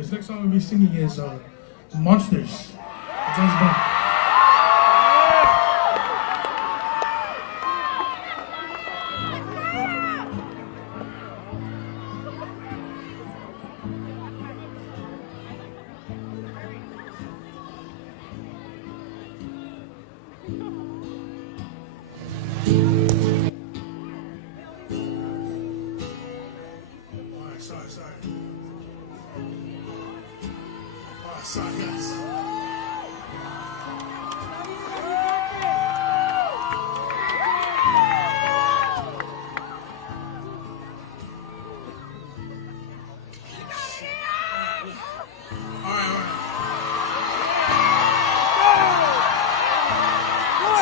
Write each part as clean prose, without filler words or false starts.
This next song we'll be singing is Monsters. James Bond. Sorry, guys.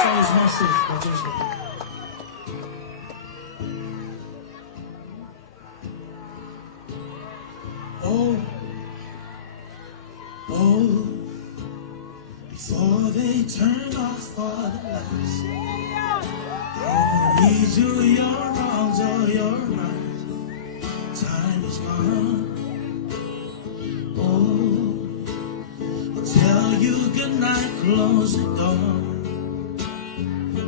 Song is Monsters by James Bond. Before they turn off all the lights, I don't need you, your wrongs or your rights. Time is gone. I'll tell you goodnight, close the door.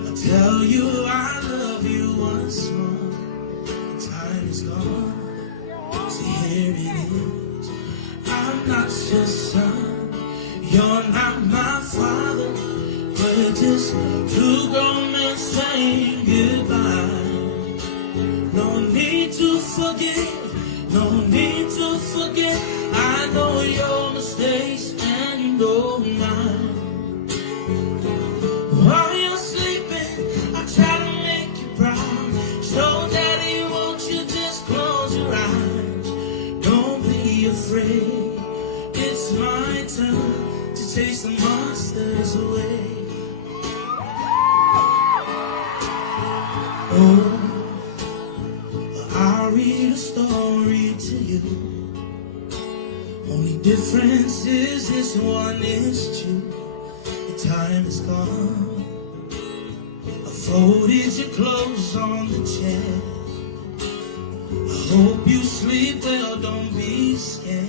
I'll tell you I love you once more. The time is gone. See, here it is. I'm not your son, you're not my father. We're just two grown men saying goodbye. No need to forget, no need to forget. I know your mistakes and you know mine. While you're sleeping, I try to make you proud. So daddy, won't you just close your eyes? Don't be afraid, it's my turn to chase the monsters away. I'll read a story to you. Only difference is this one is true. The time is gone. I folded your clothes on the chair. I hope you sleep well, don't be scared.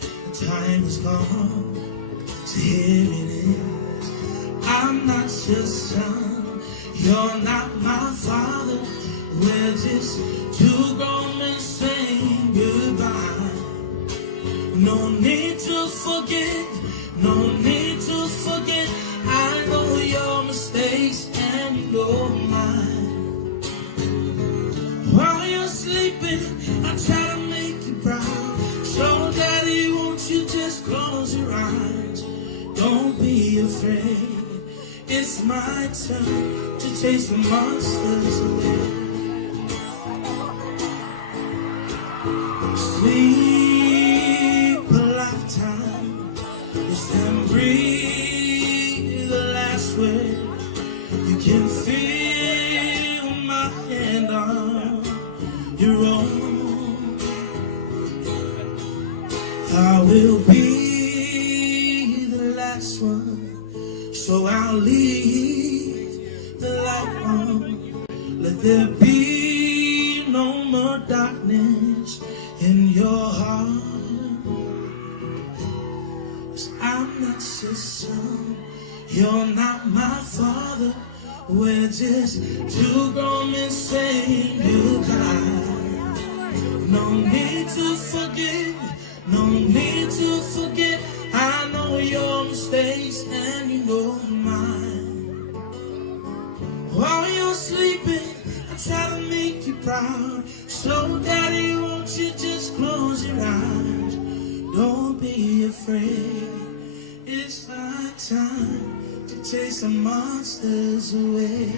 The time is gone. So here it is. I'm not your son, you're not my father. We're just two grown men saying goodbye. No need to forget, no need to forget. I know your mistakes and you know mine. While you're sleeping, I try to make you proud. So daddy, won't you just close your eyes? Don't be afraid, it's my turn to chase the monsters away. Sleep a lifetime, just then breathe the last word. You can feel my hand on your own. I will be the last one, so I'll leave the light on. Let there be no more darkness in your heart. 'Cause I'm not your son, you're not my father. We're just two grown men saying goodbye. No need to forget, no need to forget. I know your mistakes and you know mine. While you're sleeping, I try to make you proud. So daddy, won't you just close your eyes? Don't be afraid, it's my time to chase the monsters away.